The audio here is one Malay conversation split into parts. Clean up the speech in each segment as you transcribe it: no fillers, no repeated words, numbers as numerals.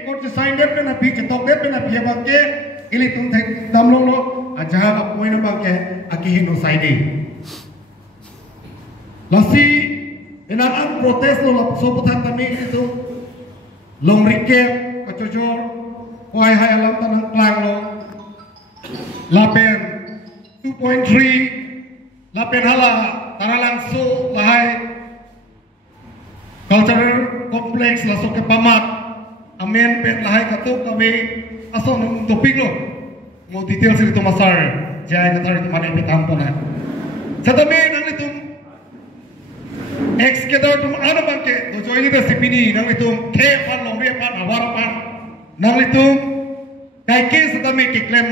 ikut sign dep na pi cetok dep na pi bangke ili tum thek damlong lo aja ba point na bangke aki hino saidi lasi enan protes lo so putat tami itu long recap kacojor wai hai alam tanang klang lo lapen 2.3 lapen hala taralang so lahai cultural complex lasok ke pamat amen pet lahai katuk kami aso nang topik lo mau detail sih itu masar jaya katar itu mana petam pona setame nang itu ex kedar tum ana bangke to join itu sipini nang itu ke pan long re pan awar pan nang itu kai ke setame ke klem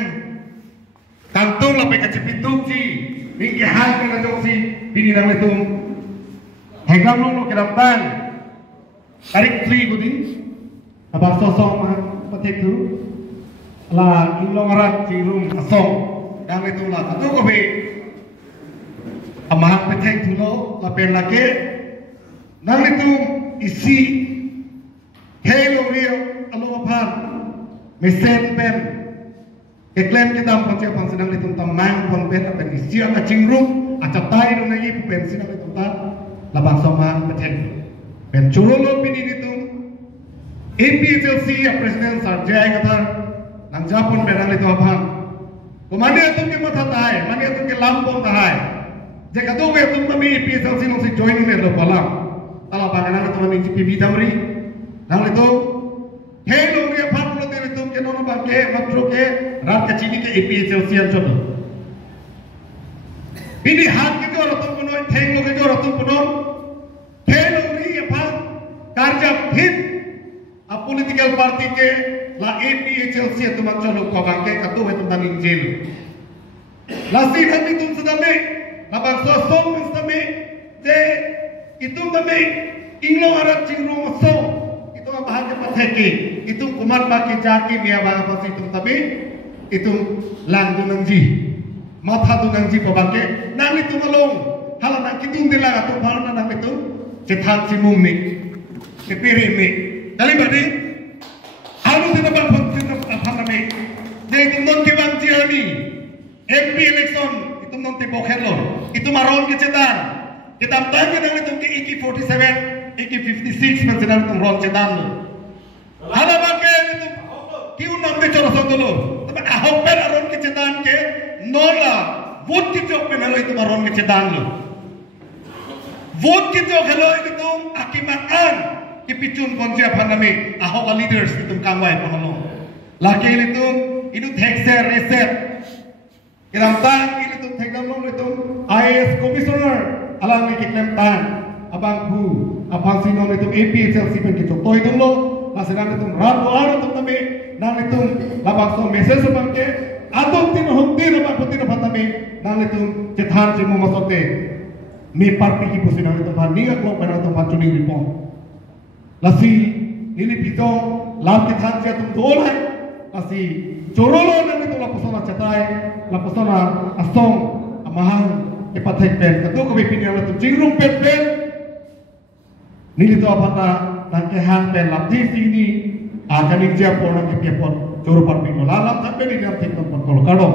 kantung lape kacipitung si ni ke hal ke jok si bini nang itu hegam lo ke dampan tarik 3 gudi abang sosok mah patek tu la inlong arat cirum asong dang itu lah atu ko be amah patek tu lo la pen lake nang itu isi hello rio alo aphan mesen pen eklem kita pancen pan senang itu tamang pon pen pen isi ka cirum acatai no nai pen sinang itu ta la bang somang patek pen churolo pini itu APHLC Presiden Sarjaya Qatar nang Japon merang itu aphan kumani atum ke mata tahai mani atum ke lampong tahai jika tu we atum kami APHLC nong si join me lo palang tala bangana itu kami GPB damri nang itu hello ri aphan lo te itu ke nono bangke matro ke rat ke chini ke APHLC an chodo ini hat ke jo atum kuno theng lo ke jo atum kuno hello ri aphan karja hit a political party ke la APHLC tu macam lo kau ke katu itu tanging jail la si handi tum sedame la bang sosong sedame je itu tame inglo arat cingro so itu bahan ke patheke itu kumat baki jaki mia bang pasi tum tame itu lang dunangji matha dunangji ko bangke nang itu malong hala nak kitung dila tu bang nang itu cethat simum mi kepiri mi kali badi harus tindakan apa namanya jadi non kebang ciami MP election itu non tipe khelon itu maron kecetan kita tanya dengan itu ke AK-47 AK-56 mencetak itu ron cetan ada bagai itu kiu nanti coros dulu tapi ahok pen ron kecetan ke nola vote kicok pen itu maron kecetan lo vote kicok hello itu akibat kipicun konsia pandemi ahok leaders itu kangwai pangalo laki itu tekser reset kita tang itu teknolog itu IAS commissioner alam ni kiklem tang abang hu abang sinon itu APHLC pen kicok toy itu lo masinan itu rato aro itu tami nang itu labang so message bangke atau tin hunti labang putin patami nang itu cethan cimu masote mi parpi ki pusinan itu bani aklo pen itu pacuni report lasi ini pitong lam ke than tum dol hai lasi chorolo nang itu la posona chatai la posona asong amahang ke pathek pen katu ko bipin yang tu jingrum pen nili to apata nang ke hang pen labdi sini akan inja porna ke pon choro parpi no lalam sampai ni jam tik pon kolo kado